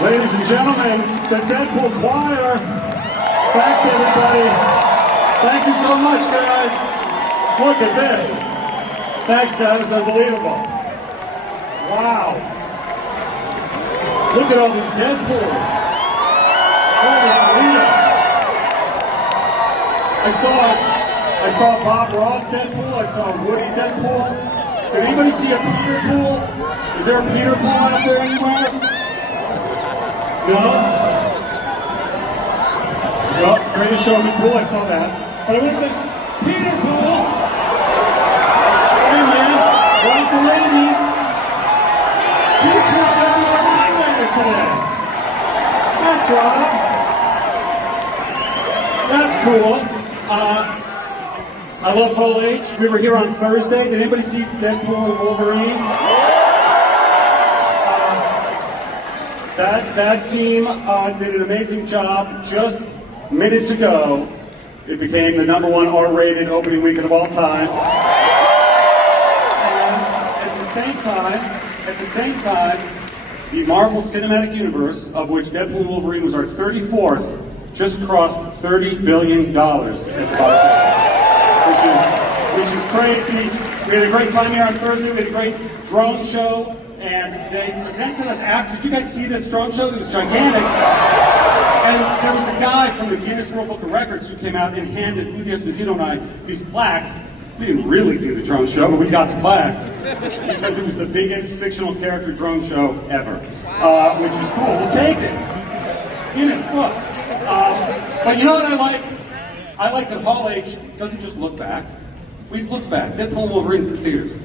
Ladies and gentlemen, the Deadpool Choir. Thanks, everybody. Thank you so much, guys. Look at this. Thanks, guys. Unbelievable. Wow. Look at all these Deadpools. Holy Toledo. I saw a Bob Ross Deadpool. I saw a Woody Deadpool. Did anybody see a Peter Pool? Is there a Peter Pool out there anywhere? No? Well, Greatest Showman Pool, I saw that. But I went to Peter Pool. Hey man, like the lady. Peter Pool's gonna be our moderator today. Thanks, Rob. That's cool. I love Hall H. We were here on Thursday. Did anybody see Deadpool and Wolverine? That team did an amazing job. Just minutes ago, it became the #1 R-rated opening weekend of all time. And at the same time, the Marvel Cinematic Universe, of which Deadpool and Wolverine was our 34th, just crossed $30 billion at the box office, which is crazy. We had a great time here on Thursday. We had a great drone show. And they presented us after. Did you guys see this drone show? It was gigantic. And there was a guy from the Guinness World Book of Records who came out and handed Louis Esposito and I these plaques. We didn't really do the drone show, but we got the plaques because it was the biggest fictional character drone show ever, which is cool. We'll take it. Guinness Book. But you know what I like? I like that Hall H doesn't just look back. We've looked back. Deadpool and Wolverine's in the theaters.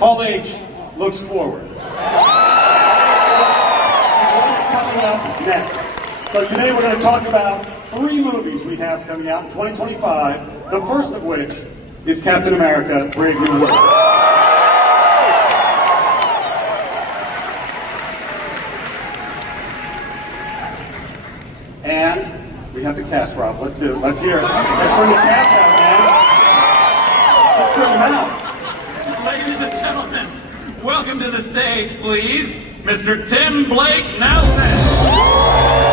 Hall H looks forward. What is coming up next? So today we're going to talk about 3 movies we have coming out in 2025, the first of which is Captain America, Brave New World. And we have the cast, Rob. Let's do it. Let's hear it. Let's bring the cast out, man. Let's bring them out. Ladies and gentlemen, welcome to the stage, please, Mr. Tim Blake Nelson.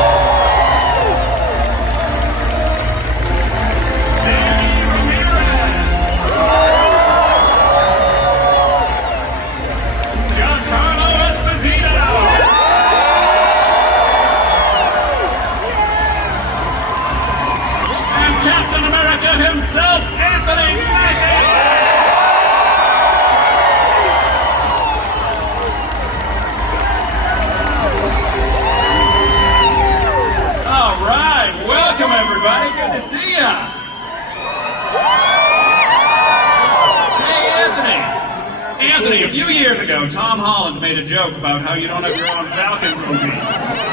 ago, Tom Holland made a joke about how you don't have your own Falcon movie.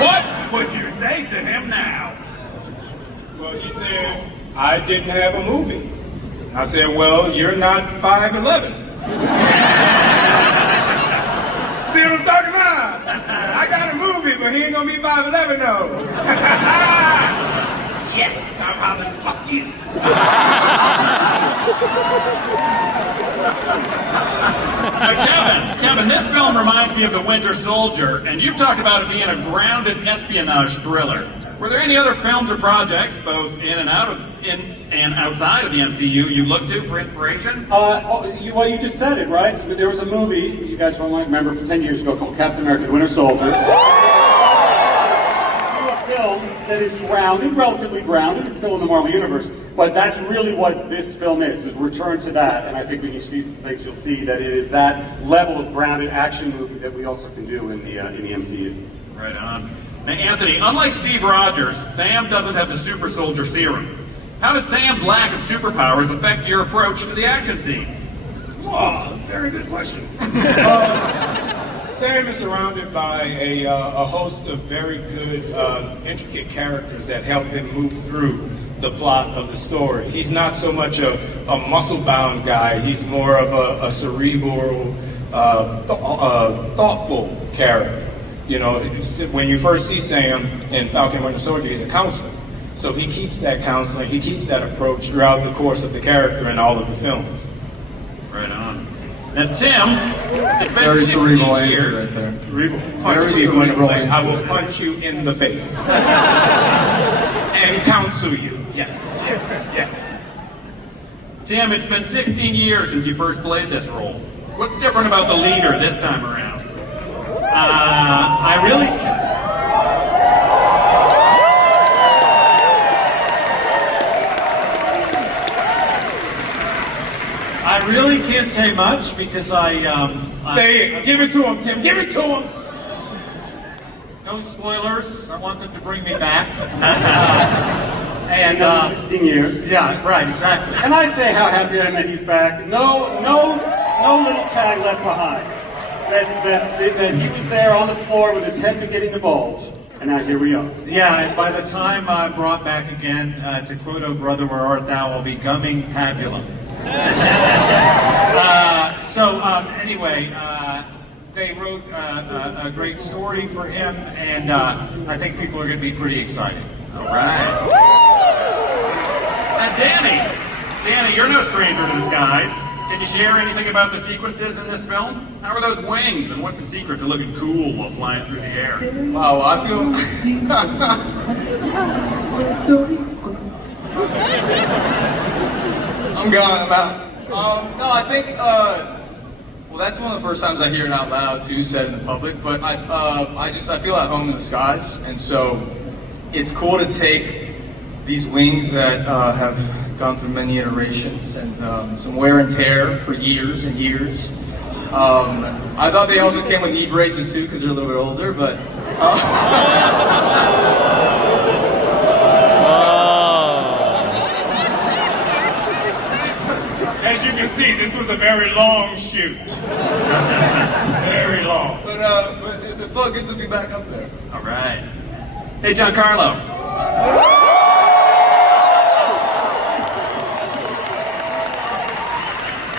What would you say to him now? Well, he said, I didn't have a movie. I said, well, you're not 5'11". See what I'm talking about? I got a movie, but he ain't gonna be 5'11", though. Yes, Tom Holland, fuck you. Kevin, this film reminds me of The Winter Soldier, and you've talked about it being a grounded espionage thriller. Were there any other films or projects, both in and outside of the MCU, you looked to for inspiration? Well, you just said it, right? There was a movie, you guys don't remember, from 10 years ago called Captain America, The Winter Soldier. A film that is grounded, relatively grounded, it's still in the Marvel Universe, but that's really what this film is return to that, and I think when you see some things, you'll see that it is that level of grounded action movie that we also can do in the MCU. Right on. Now, Anthony, unlike Steve Rogers, Sam doesn't have the super soldier serum. How does Sam's lack of superpowers affect your approach to the action scenes? Oh, very good question. Sam is surrounded by a host of very good, intricate characters that help him move through the plot of the story. He's not so much a muscle-bound guy. He's more of a cerebral, thoughtful character. You know, when you first see Sam in Falcon and Winter Soldier, he's a counselor. So he keeps that counseling, he keeps that approach throughout the course of the character in all of the films. Right on. Now, Tim, it's been very 16 cerebral years. answer right there. Punch me when I will punch you in the face. And counsel you. Yes, yes, yes. Tim, it's been 16 years since you first played this role. What's different about the leader this time around? I really can't say much because Say it. Give it to him, Tim. Give it to him. No spoilers. I want them to bring me back. And 16 years. Yeah, right, exactly. And I say how happy I am that he's back. No little tag left behind. That he was there on the floor with his head beginning to bulge. And now here we are. Yeah, and by the time I'm brought back again, to quote "O Brother, Where Art Thou," I'll be gumming pabulum. Anyway, they wrote a great story for him, and I think people are going to be pretty excited. All right. Now, Danny, you're no stranger to the skies. Can you share anything about the sequences in this film? How are those wings, and what's the secret to looking cool while flying through the air? Wow, I feel... I'm gone, I'm out. No, I think, well, that's one of the first times I hear it out loud, too, said in the public, but I feel at home in the skies, and so it's cool to take these wings that have gone through many iterations and some wear and tear for years and years. I thought they also came with knee braces too because they're a little bit older, but As you can see, this was a very long shoot. Very long. But it felt good to be back up there. All right. Hey, Giancarlo.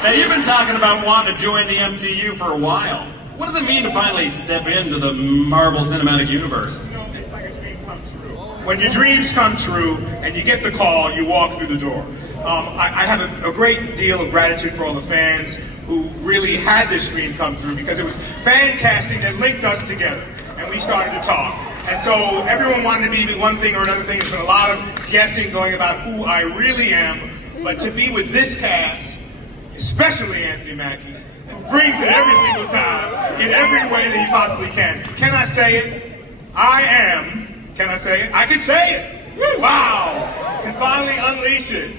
Now, you've been talking about wanting to join the MCU for a while. What does it mean to finally step into the Marvel Cinematic Universe? It's like a dream come true. When your dreams come true and you get the call, you walk through the door. I have a great deal of gratitude for all the fans who really had this dream come through because it was fan casting that linked us together and we started to talk. And so everyone wanted to be one thing or another thing. There's been a lot of guessing going about who I really am, but to be with this cast, especially Anthony Mackie, who brings it every single time, in every way that he possibly can. Can I say it? I am. Can I say it? I can say it. Wow. Can finally unleash it.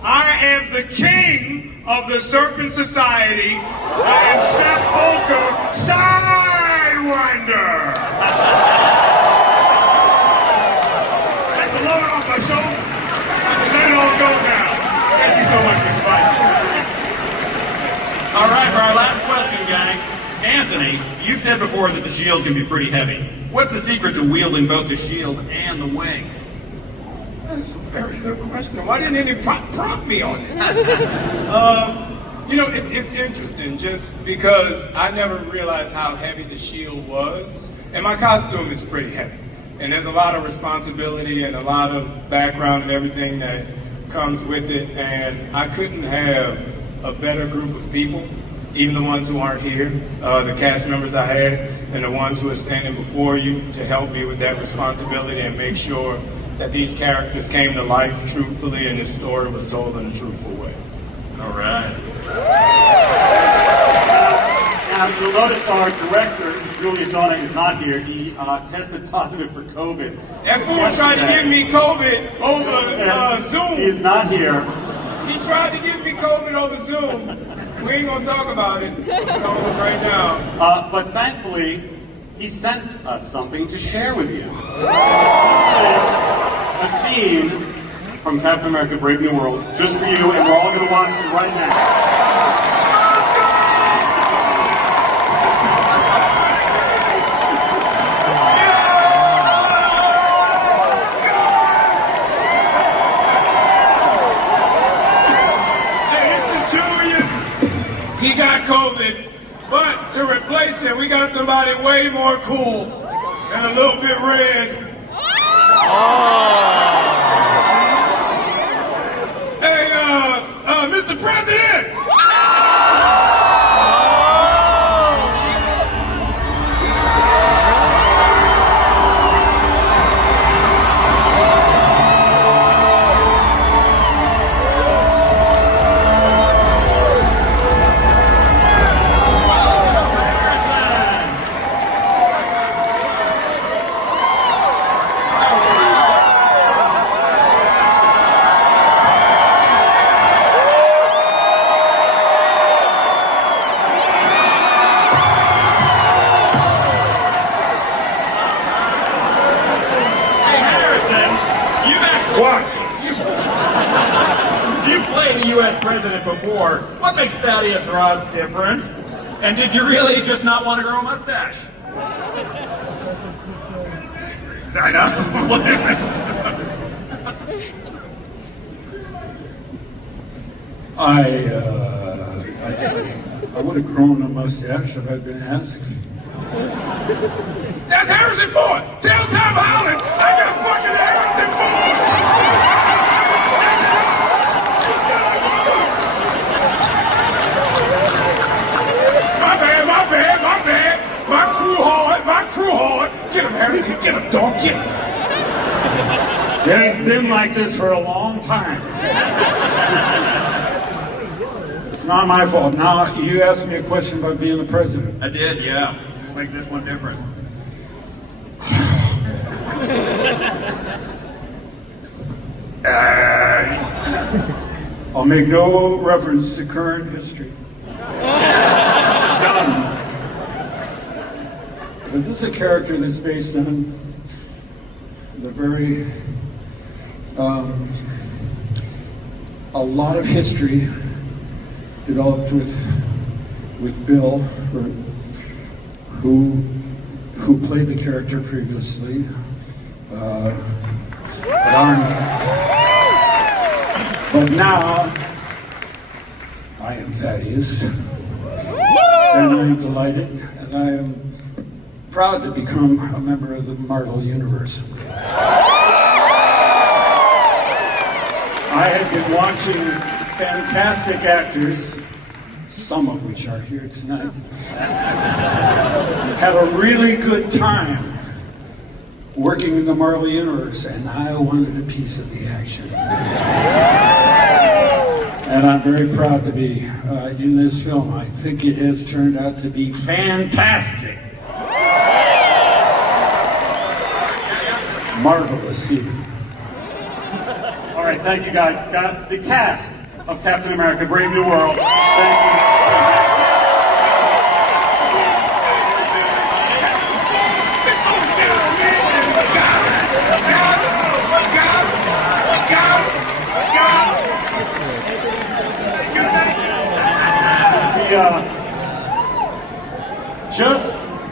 I am the king of the Serpent Society. I am Seth Volker, Sidewinder. That's a load off my shoulders. Let it all go now. Thank you so much, Mr. Biden. All right, for our last question, gang. Anthony. before that the shield can be pretty heavy. What's the secret to wielding both the shield and the wings? That's a very good question. Why didn't any prompt me on it? You know, it's interesting just because I never realized how heavy the shield was. And my costume is pretty heavy. And there's a lot of responsibility and a lot of background and everything that comes with it. And I couldn't have a better group of people, even the ones who aren't here, the cast members I had, and the ones who are standing before you to help me with that responsibility and make sure that these characters came to life truthfully and this story was told in a truthful way. All right. Now, you'll notice our director, Julius Ona, is not here. He tested positive for COVID. That fool tried to give me COVID over Zoom. He is not here. He tried to give me COVID over Zoom. We ain't gonna talk about it COVID right now. But thankfully, he sent us something to share with you. He sent a scene from Captain America: Brave New World just for you, and we're all going to watch it right now. He got COVID, but to replace him, we got somebody way more cool and a little bit red. Hey, Mr. President! You've played a U.S. president before. What makes Thaddeus Ross different? And did you really just not want to grow a mustache? I know. I would have grown a mustache if I'd been asked. That's Harrison Ford! Tell Tom Holland I got fucking Harrison Ford! My bad. My crew hard. Get him, Harrison. Get him, dog. Get him. Yeah, it's been like this for a long time. It's not my fault. Now, you asked me a question about being the president. I did, yeah. What makes this one different? I'll make no reference to current history. Done. But this is a character that's based on the very, a lot of history developed with Bill, who played the character previously, but now I am Thaddeus, and I am delighted, and I am proud to become a member of the Marvel Universe. I have been watching fantastic actors, some of which are here tonight, have a really good time working in the Marvel Universe, and I wanted a piece of the action. And I'm very proud to be in this film. I think it has turned out to be fantastic. Marvelous, even. All right, thank you guys. The cast of Captain America: Brave New World. Thank you.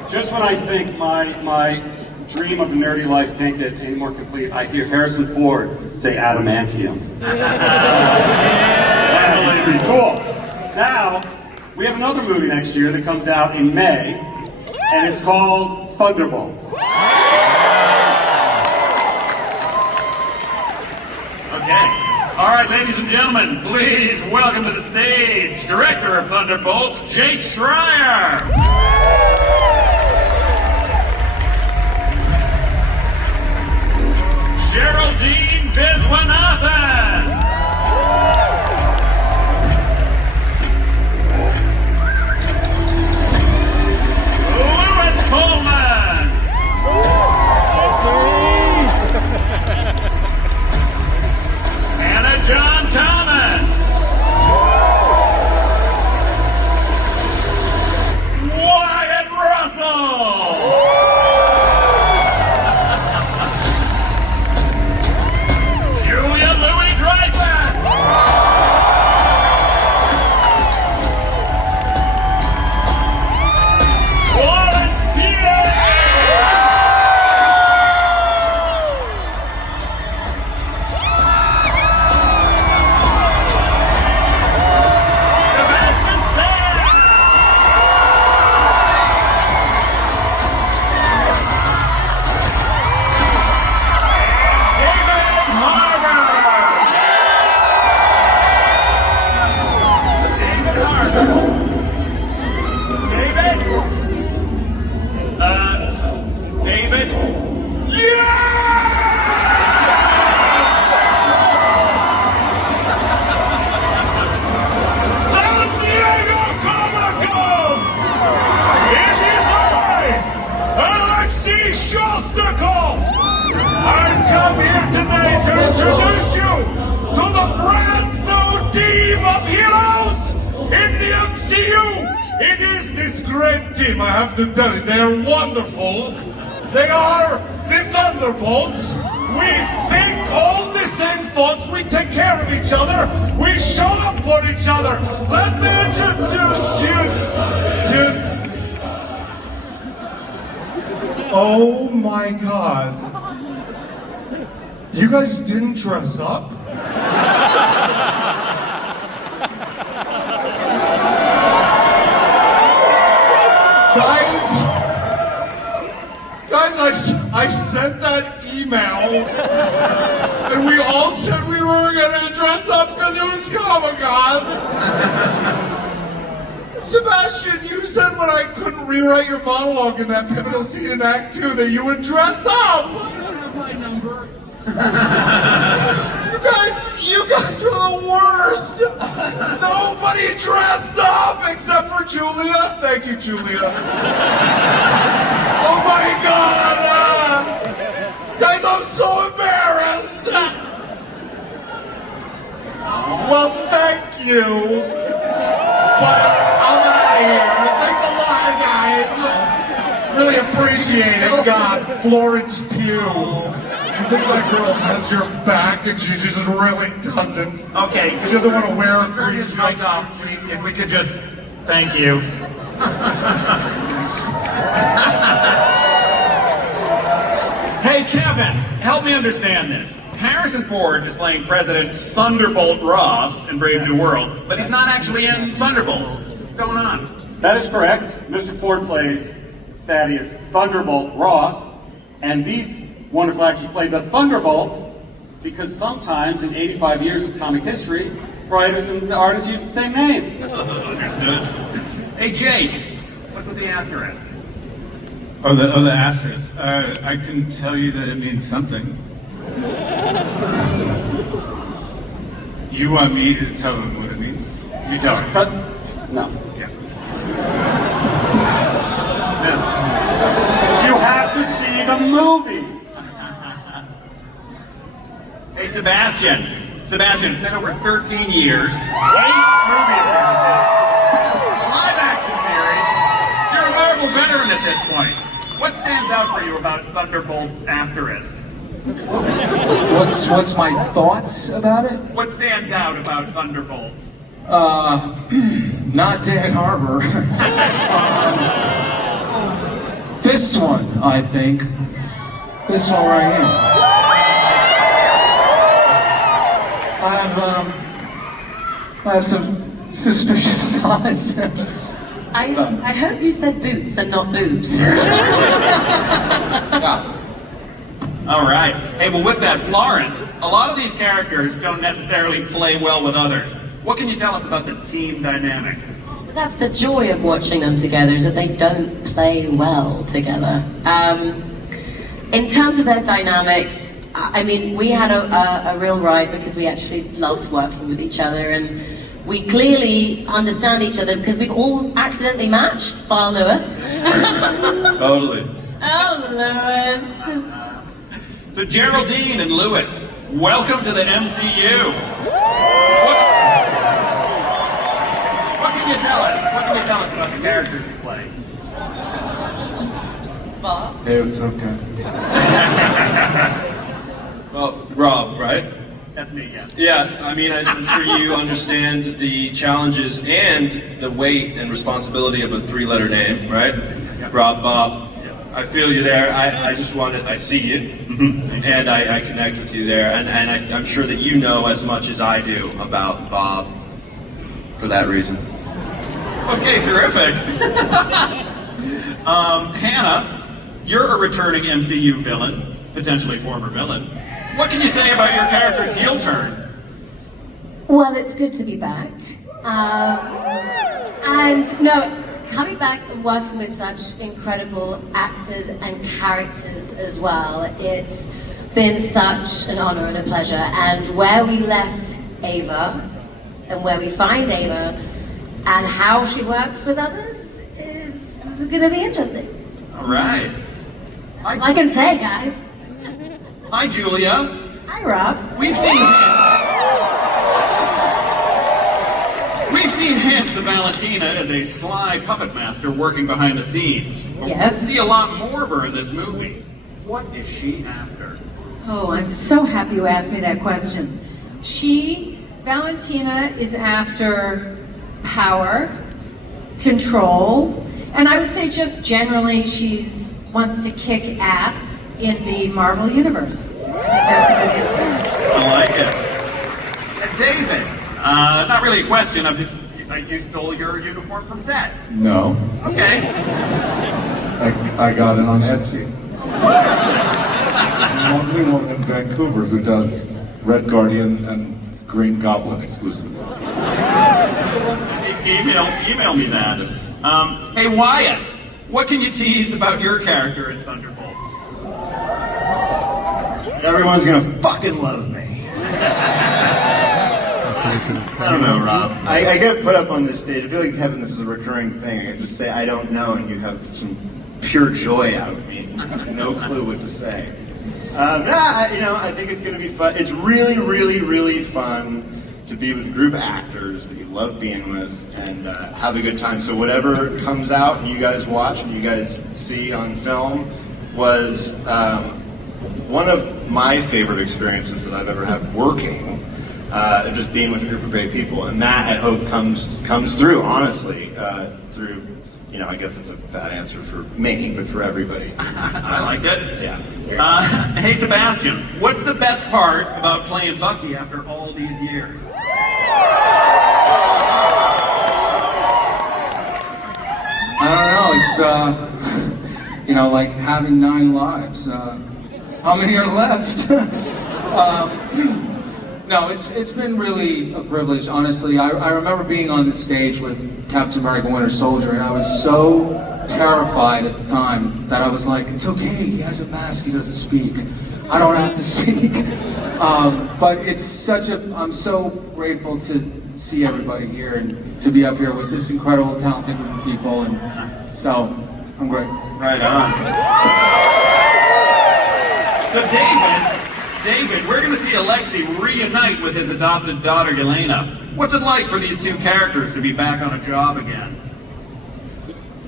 Just when I think my dream of a nerdy life can't get any more complete, I hear Harrison Ford say adamantium. That would be cool. Now, we have another movie next year that comes out in May, and it's called Thunderbolts. Okay. All right, ladies and gentlemen, please welcome to the stage, Director of Thunderbolts, Jake Schreier. Geraldine Viswanathan. Louis Pullman. Anna John Common. Wyatt Russell. Julia Louis-Dreyfus. Florence Pugh. Sebastian Stan. David Harbour. David Harbour. David? David? San Diego Comic-Con! It is I, Alexei Shostakov! I've come here today to introduce you to the brand new team of heroes in the MCU! It is this great team, I have to tell you, they are wonderful. They are the Thunderbolts. We think all the same thoughts, we take care of each other, we show up for each other. Let me introduce you to... Oh my god. You guys didn't dress up? Guys, I sent that email and we all said we were gonna dress up because it was Comic-Con. Sebastian, you said when I couldn't rewrite your monologue in that pivotal scene in Act 2 that you would dress up. My number. You guys were the worst. Nobody dressed up except for Julia. Thank you, Julia. Oh my God. Guys, I'm so embarrassed. Well, thank you. But I'm out of here. Thanks a lot, guys. Really appreciate it. God, Florence Pugh. You think that girl has your back and she just really doesn't? Okay. She doesn't want to wear a Turn green this mic off, please. If we could just... Thank you. Hey, Kevin, help me understand this. Harrison Ford is playing President Thunderbolt Ross in Brave New World, but he's not actually in Thunderbolts. What's going on? That is correct. Mr. Ford plays Thaddeus Thunderbolt Ross, and these wonderful actors play the Thunderbolts because sometimes in 85 years of comic history, writers and artists use the same name. Understood. Hey, Jake, what's with the asterisk? Oh, the asterisk. I can tell you that it means something. You want me to tell them what it means? You tell them. No. Yeah. You have to see the movie. Hey, Sebastian, it's been over 13 years, 8 movie appearances, a live-action series. You're a Marvel veteran at this point. What stands out for you about Thunderbolts asterisk? What's my thoughts about it? What stands out about Thunderbolts? Not Dan Harbour. This one, I think. This one right here. I have some suspicious thoughts. I hope you said boots and not boobs. All right. Hey, well, with that, Florence, a lot of these characters don't necessarily play well with others. What can you tell us about the team dynamic? That's the joy of watching them together, is that they don't play well together. In terms of their dynamics, I mean, we had a real ride because we actually loved working with each other, and we clearly understand each other because we've all accidentally matched, bar Lewis. Totally. Oh, Lewis. So Geraldine and Lewis, welcome to the MCU. What can you tell us? What can you tell us about the characters you play? Bob? Hey, it's okay. Well, Rob, right? That's me, yes. Yeah, I mean, I'm sure you understand the challenges and the weight and responsibility of a three-letter name, right? Rob, Bob. I feel you there. I see you, and I connect with you there, and I'm sure that you know as much as I do about Bob for that reason. Okay, terrific. Hannah, you're a returning MCU villain, potentially former villain. What can you say about your character's heel turn? Well, it's good to be back. And no, coming back and working with such incredible actors and characters as well, it's been such an honor and a pleasure. And where we left Ava, and where we find Ava, and how she works with others is going to be interesting. All right. All I can say, guys. Hi, Julia. Hi, Rob. We've seen hints of Valentina as a sly puppet master working behind the scenes. Yes. We'll see a lot more of her in this movie. What is she after? Oh, I'm so happy you asked me that question. Valentina is after power, control, and I would say just generally wants to kick ass in the Marvel Universe. I think that's a good answer. I like it. And David, not really a question, you stole your uniform from set. No. Okay. I got it on Etsy. The only one in Vancouver who does Red Guardian and Green Goblin exclusively. Email me that. Hey Wyatt, what can you tease about your character in Thunderbolts? Everyone's gonna fucking love me. I don't know, Rob. I get put up on this stage. I feel like having this as a recurring thing. I can just say I don't know, and you have some pure joy out of me. No clue what to say. I think it's gonna be fun. It's really, really, really fun to be with a group of actors that you love being with and have a good time. So whatever comes out and you guys watch and you guys see on film was one of my favorite experiences that I've ever had working, just being with a group of great people. And that, I hope, comes through, honestly, through, I guess it's a bad answer for me, but for everybody. I liked it. Yeah. Hey Sebastian, what's the best part about playing Bucky after all these years? I don't know, it's, like having 9 lives. How many are left? No, it's been really a privilege, honestly. I remember being on the stage with Captain America Winter Soldier, and I was so terrified at the time that I was like, it's okay, he has a mask, he doesn't speak. I don't have to speak. But I'm so grateful to see everybody here and to be up here with this incredible, talented group of people, and so I'm grateful. Right on. So David, we're going to see Alexei reunite with his adopted daughter, Yelena. What's it like for these two characters to be back on a job again?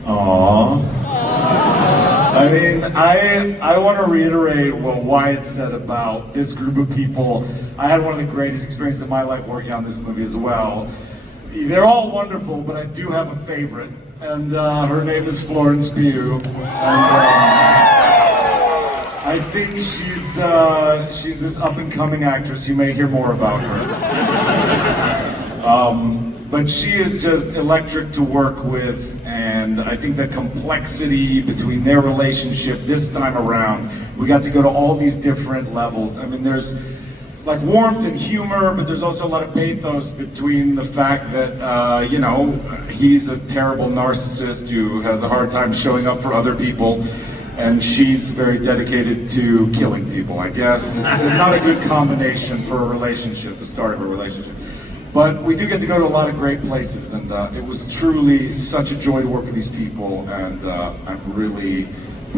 Aww. I mean, I want to reiterate what Wyatt said about this group of people. I had one of the greatest experiences of my life working on this movie as well. They're all wonderful, but I do have a favorite. and her name is Florence Pugh. And, I think she's this up-and-coming actress. You may hear more about her. But she is just electric to work with, and I think the complexity between their relationship this time around, we got to go to all these different levels. I mean, there's like warmth and humor, but there's also a lot of pathos between the fact that, you know, he's a terrible narcissist who has a hard time showing up for other people, and she's very dedicated to killing people, I guess. It's not a good combination for a relationship, the start of a relationship. But we do get to go to a lot of great places, and it was truly such a joy to work with these people, and I'm really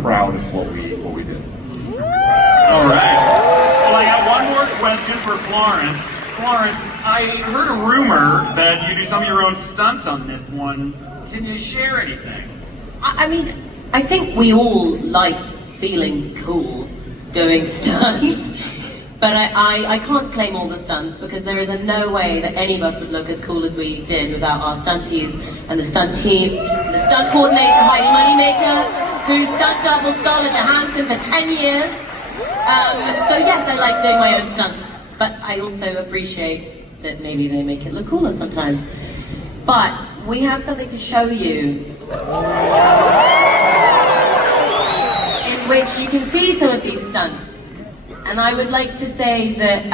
proud of what we did. All right. Well, I got one more question for Florence. Florence, I heard a rumor that you do some of your own stunts on this one. Can you share anything? I mean, I think we all like feeling cool doing stunts. But I can't claim all the stunts because there is no way that any of us would look as cool as we did without our stunties and the stunt team, and the stunt coordinator Heidi Moneymaker, who stunt doubled Scarlett Johansson for 10 years. So yes, I like doing my own stunts, but I also appreciate that maybe they make it look cooler sometimes. But we have something to show you in which you can see some of these stunts. And I would like to say that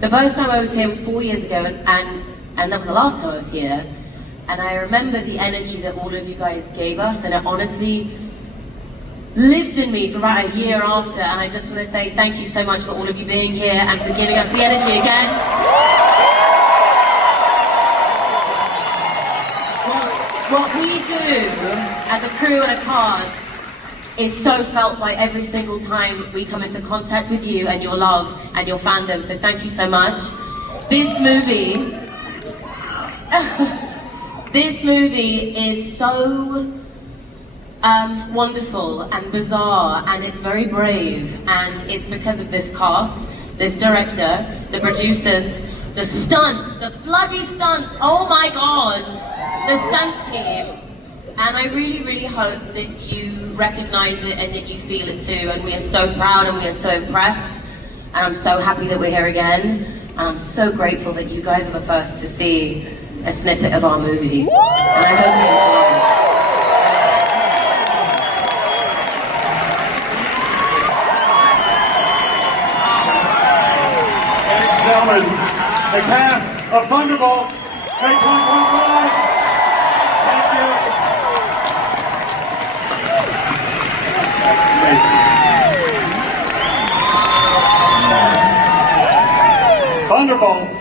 the first time I was here was 4 years ago, and that was the last time I was here. And I remember the energy that all of you guys gave us, and it honestly lived in me for about a year after. And I just want to say thank you so much for all of you being here and for giving us the energy again. What we do as a crew and a cast is so felt by every single time we come into contact with you and your love and your fandom, so thank you so much. This movie is so wonderful and bizarre, and it's very brave, and it's because of this cast, this director, the producers, the stunts, the bloody stunts, oh my god, the stunt team. And I really, really hope that you recognize it and that you feel it too. And we are so proud and we are so impressed. And I'm so happy that we're here again. And I'm so grateful that you guys are the first to see a snippet of our movie. And I hope you enjoy it. Ladies and gentlemen, the cast of Thunderbolts, May 2025. Thank you. Thunderbolts.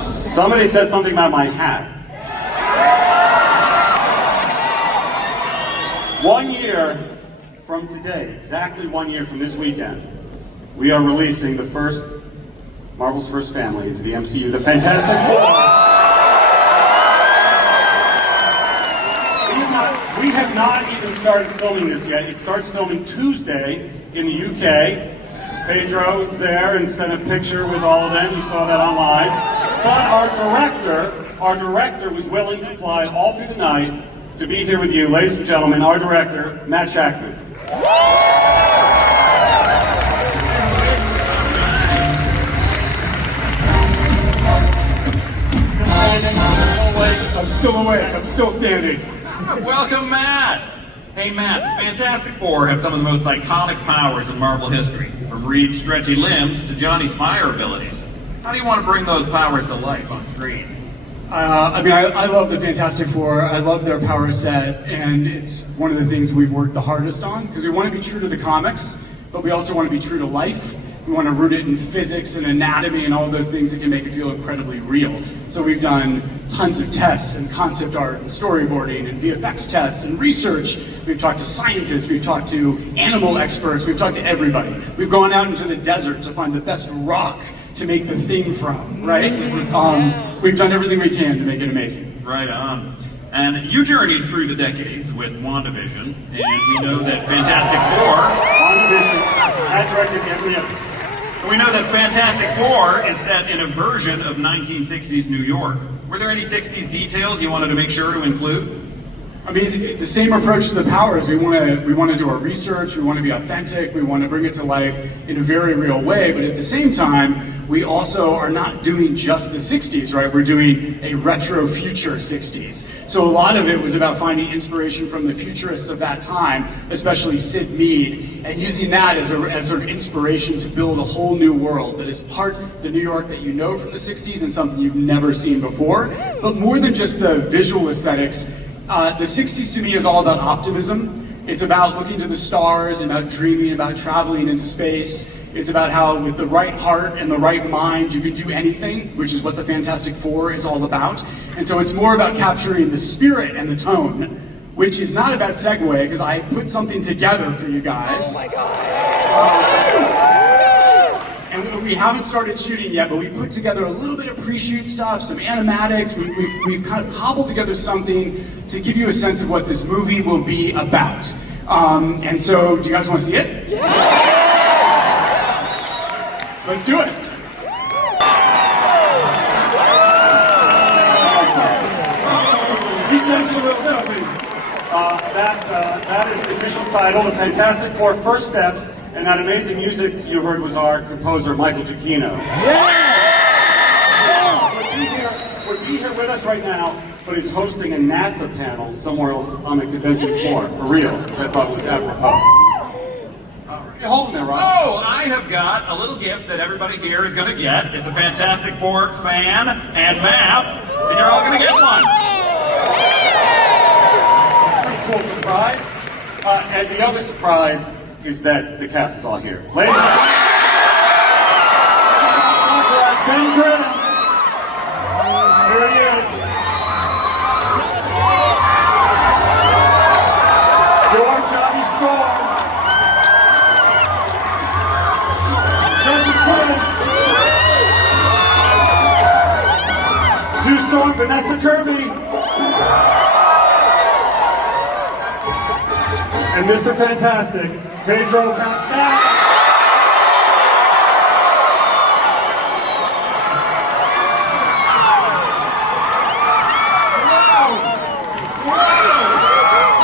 Somebody said something about my hat. 1 year from today, exactly 1 year from this weekend, we are releasing the first Marvel's first family into the MCU, the Fantastic Four. We have not even started filming this yet. It starts filming Tuesday in the UK. Pedro is there and sent a picture with all of them. You saw that online. But our director was willing to fly all through the night to be here with you. Ladies and gentlemen, our director, Matt Shackman. I'm still awake. I'm still standing. Welcome, Matt. Hey, Matt, the Fantastic Four have some of the most iconic powers in Marvel history, from Reed's stretchy limbs to Johnny's fire abilities. How do you want to bring those powers to life on screen? I love the Fantastic Four. I love their power set, and it's one of the things we've worked the hardest on, because we want to be true to the comics, but we also want to be true to life. We want to root it in physics and anatomy and all of those things that can make it feel incredibly real. So we've done tons of tests and concept art and storyboarding and VFX tests and research. We've talked to scientists, we've talked to animal experts, we've talked to everybody. We've gone out into the desert to find the best rock to make the thing from, right? we've done everything we can to make it amazing. Right on. And you journeyed through the decades with WandaVision, and we know that Fantastic Four... WandaVision, I directed every episode. We know that Fantastic Four is set in a version of 1960s New York. Were there any 60s details you wanted to make sure to include? I mean, the same approach to the powers. We want to do our research. We want to be authentic. We want to bring it to life in a very real way. But at the same time, we also are not doing just the 60s, right? We're doing a retro future 60s. So a lot of it was about finding inspiration from the futurists of that time, especially Sid Mead, and using that as sort of inspiration to build a whole new world that is part the New York that you know from the 60s and something you've never seen before. But more than just the visual aesthetics, the 60s to me is all about optimism. It's about looking to the stars, about dreaming, about traveling into space. It's about how with the right heart and the right mind you can do anything, which is what the Fantastic Four is all about. And so it's more about capturing the spirit and the tone, which is not a bad segue because I put something together for you guys. Oh my God. And we haven't started shooting yet, but we put together a little bit of pre-shoot stuff, some animatics. We've kind of cobbled together something to give you a sense of what this movie will be about. And so, do you guys want to see it? Yeah! Let's do it. He says a little something. That is the official title, The Fantastic Four First Steps, and that amazing music you heard was our composer, Michael Giacchino. Would be here with us right now, but he's hosting a NASA panel somewhere else on the convention floor, for real, which I thought was apropos. Hold him there, Rob. Oh, I have got a little gift that everybody here is going to get. It's a Fantastic Four fan and map, and you're all going to get one. Pretty cool surprise. And the other surprise is that the cast is all here. Ladies and gentlemen, Ben Grimm. Here he is. Your Johnny Storm. Sue Storm, Vanessa Kirby, and Mr. Fantastic, Pedro Pascal.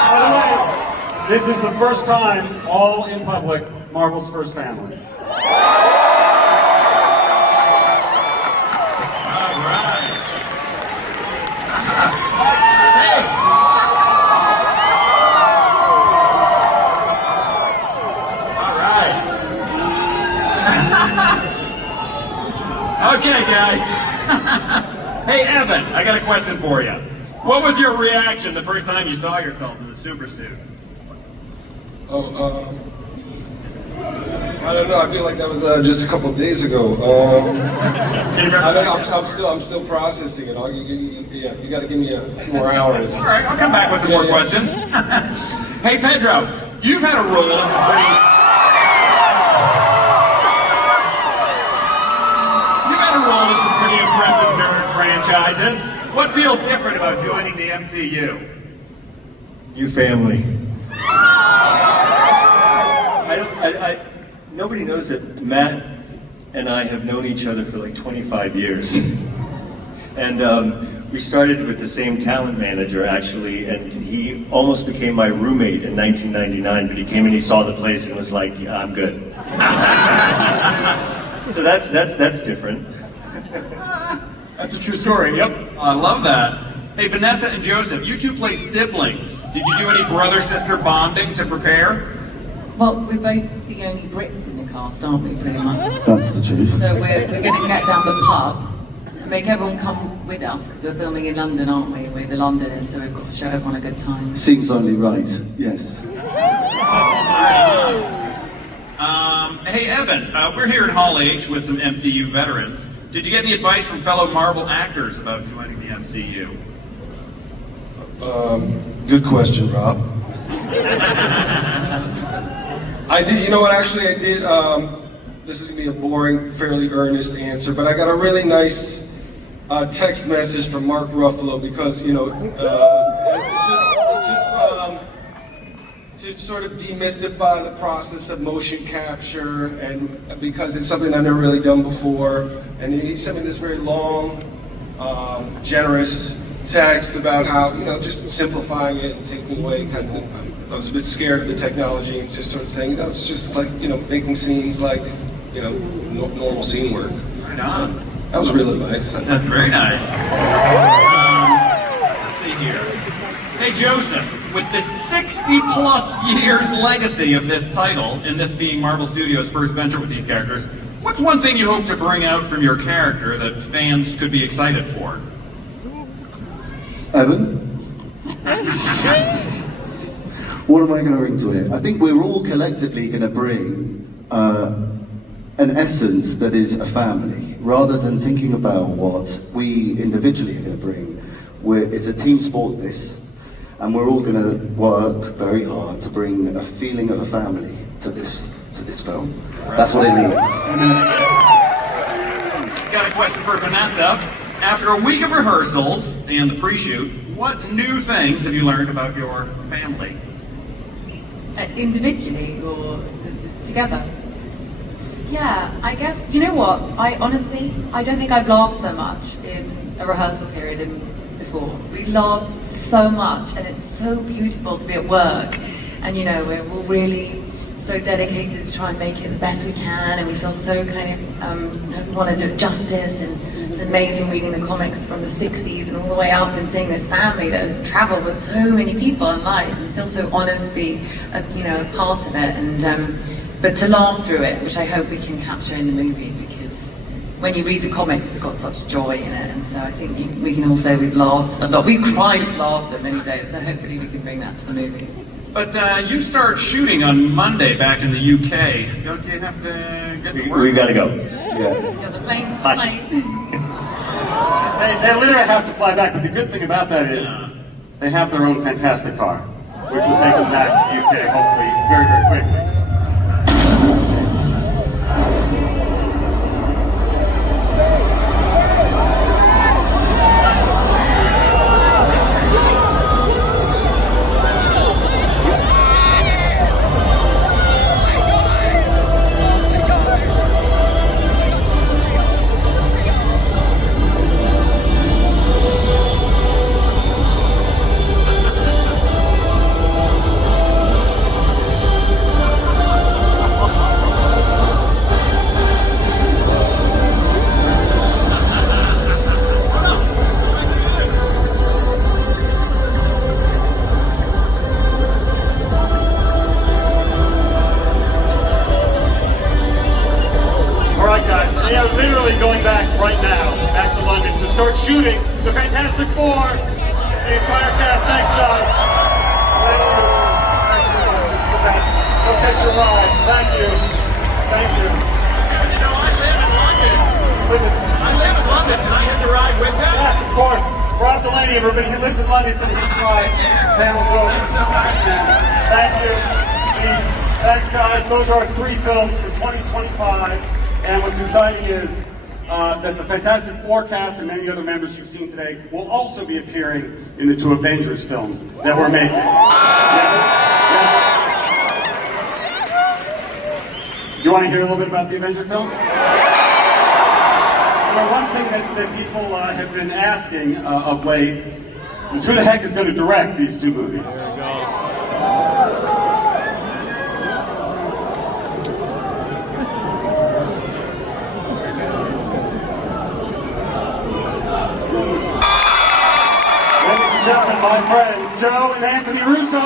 By the way, this is the first time, all in public, Marvel's first family. Okay, guys. Hey, Evan, I got a question for you. What was your reaction the first time you saw yourself in the super suit? Oh, I don't know. I feel like that was just a couple of days ago. I don't know. I'm still processing it. You got to give me a few more hours. All right, I'll come back with some more questions. Hey, Pedro, you've had a role in some pretty. In some pretty impressive nerd franchises. What feels different about joining the MCU? New family. Nobody knows that Matt and I have known each other for like 25 years. And we started with the same talent manager, actually, and he almost became my roommate in 1999, but he came and he saw the place and was like, yeah, I'm good. So that's different. That's a true story, yep. I love that. Hey, Vanessa and Joseph, you two play siblings. Did you do any brother-sister bonding to prepare? Well, we're both the only Brits in the cast, aren't we, pretty much? That's the truth. So we're going to get down the pub and make everyone come with us, because we're filming in London, aren't we? We're the Londoners, so we've got to show everyone a good time. Seems only right, yes. Hey, Evan, we're here at Hall H with some MCU veterans. Did you get any advice from fellow Marvel actors about joining the MCU? Good question, Rob. I did, you know what, actually I did, this is going to be a boring, fairly earnest answer, but I got a really nice text message from Mark Ruffalo because it's just to sort of demystify the process of motion capture, and because it's something I've never really done before. And he sent me this very long, generous text about how just simplifying it and taking away kind of. I was a bit scared of the technology and just sort of saying, it's just like making scenes like normal scene work. Right on. So, that was really nice. That's very nice. Let's see here. Hey, Joseph, with the 60-plus years legacy of this title, and this being Marvel Studios' first venture with these characters, what's one thing you hope to bring out from your character that fans could be excited for? Evan? What am I going to bring to it? I think we're all collectively going to bring an essence that is a family, rather than thinking about what we individually are going to bring. It's a team sport, this, and we're all going to work very hard to bring a feeling of a family to this film. That's what it means. Got a question for Vanessa. After a week of rehearsals and the pre-shoot, what new things have you learned about your family? Individually or together? Yeah, I guess, you know what? I don't think I've laughed so much in a rehearsal period before. We laughed so much, and it's so beautiful to be at work. And we're all really so dedicated to try and make it the best we can, and we feel so kind of, we want to do it justice, and it's amazing reading the comics from the 60s and all the way up and seeing this family that has traveled with so many people in life, and I feel so honoured to be a part of it, and but to laugh through it, which I hope we can capture in the movie, because when you read the comics, it's got such joy in it, and so I think we can all say we've laughed a lot. We've cried with laughter many days, so hopefully we can bring that to the movies. But you start shooting on Monday back in the UK. Don't you have to get to work? We gotta go. Yeah, the plane's flying. They literally have to fly back, but the good thing about that is they have their own fantastic car, which will take them back to the UK, hopefully, very, very quickly. Shooting the Fantastic Four, the entire cast. Thanks, guys. Thank you. Thanks so much. This is the best. Go catch your ride. Thank you. Thank you. I live in London. Can I hit the ride with him? Yes, of course. Rob Delaney, everybody. He lives in London. He's going to hitch a ride. Panel's over. Thank you. Thanks, guys. Those are our 3 films for 2025. And what's exciting is that the Fantastic Four cast and many other members you've seen today will also be appearing in the 2 Avengers films that we're making. Yes. You want to hear a little bit about the Avenger films? One thing that people have been asking of late is who the heck is going to direct these 2 movies? There you go. Gentlemen, my friends, Joe and Anthony Russo.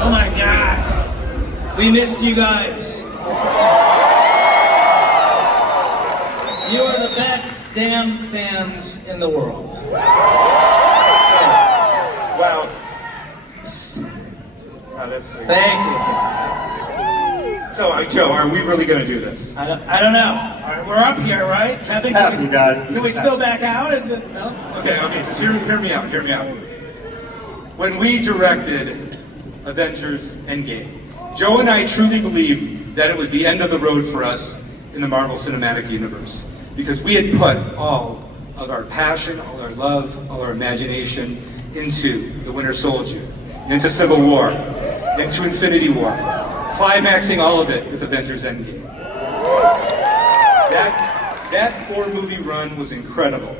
Oh my God, we missed you guys. You are the best damn fans in the world. Wow. Oh, that's sweet. Thank you. So, Joe, are we really going to do this? I don't know. All right, we're up here, right? Kevin, can we still back out? Is it no? Okay, just hear me out. When we directed Avengers Endgame, Joe and I truly believed that it was the end of the road for us in the Marvel Cinematic Universe. Because we had put all of our passion, all our love, all our imagination into the Winter Soldier, into Civil War, into Infinity War, climaxing all of it with Avengers Endgame. That 4-movie run was incredible,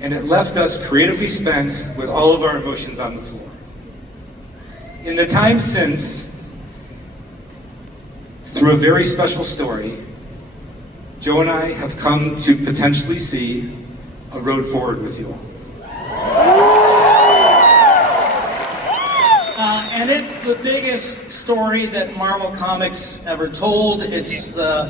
and it left us creatively spent with all of our emotions on the floor. In the time since, through a very special story, Joe and I have come to potentially see a road forward with you all. And it's the biggest story that Marvel Comics ever told. It's the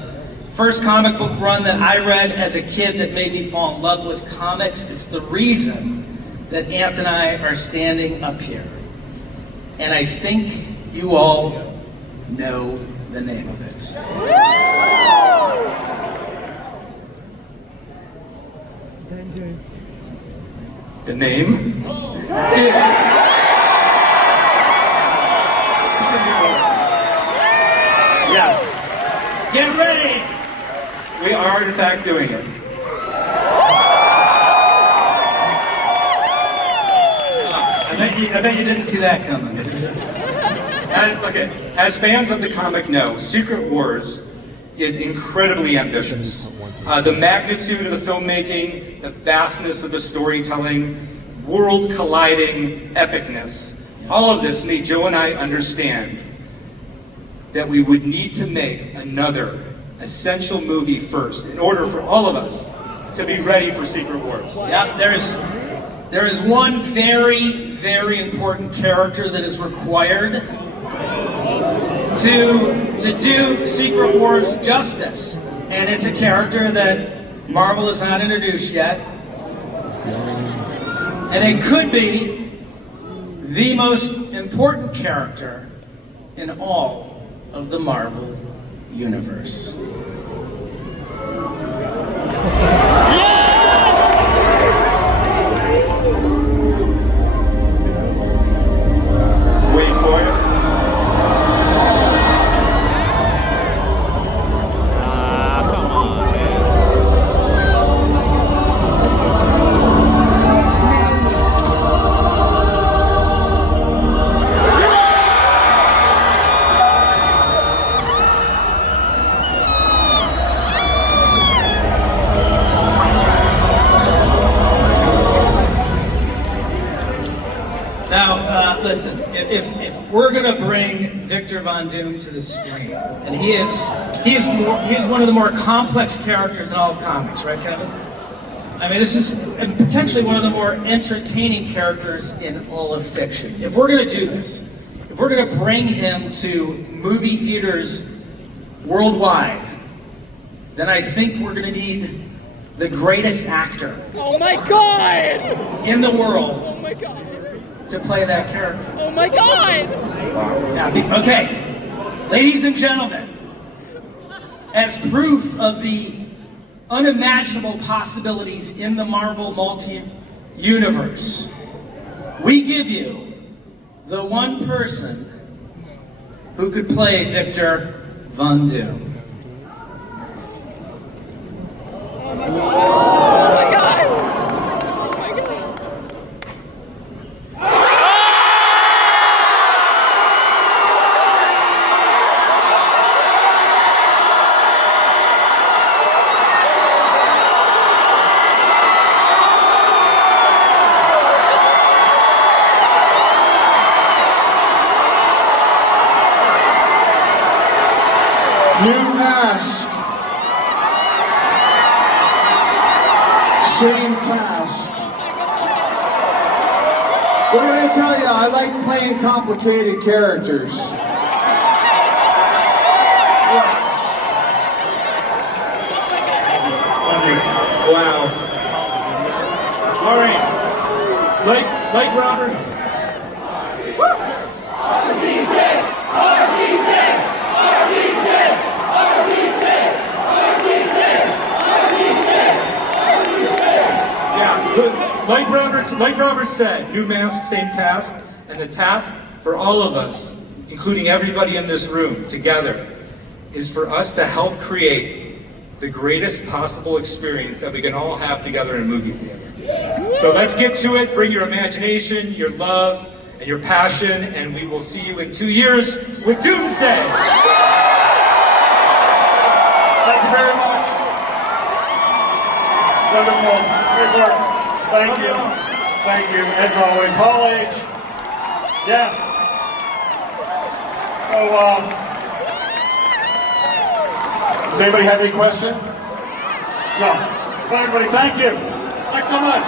first comic book run that I read as a kid that made me fall in love with comics. It's the reason that Anth and I are standing up here. And I think you all know the name of it. The name is... Yes. Get ready! We are, in fact, doing it. I bet you didn't see that coming. As fans of the comic know, Secret Wars is incredibly ambitious. The magnitude of the filmmaking, the vastness of the storytelling, world-colliding epicness, all of this made Joe and I understand that we would need to make another essential movie first in order for all of us to be ready for Secret Wars. Yeah, there is one very, very important character that is required to do Secret Wars justice. And it's a character that Marvel has not introduced yet. And it could be the most important character in all of the Marvel Universe. Wait for it. Come on, man. Now, listen, if we're gonna bring Victor Von Doom to the screen, and he is one of the more complex characters in all of comics, right, Kevin? I mean, this is potentially one of the more entertaining characters in all of fiction. If we're gonna do this, if we're gonna bring him to movie theaters worldwide, then I think we're gonna need the greatest actor Oh my god! in the world Oh my god! to play that character. Oh my god! Now, okay, ladies and gentlemen, as proof of the unimaginable possibilities in the Marvel multi-universe, we give you the one person who could play Victor Von Doom. Oh my god! Oh my god! New mask. Same task. What did I tell you? I like playing complicated characters. Wow. All right. Like Robert. RDJ! RDJ! RDJ! Like Robert said, new mask, same task, and the task for all of us, including everybody in this room together, is for us to help create the greatest possible experience that we can all have together in a movie theater. So let's get to it. Bring your imagination, your love, and your passion, and we will see you in 2 years with Doomsday. Thank you very much. Wonderful. Great work. Thank you. Thank you, as always. Hall H. Yes. So, does anybody have any questions? No. Everybody, thank you. Thanks so much.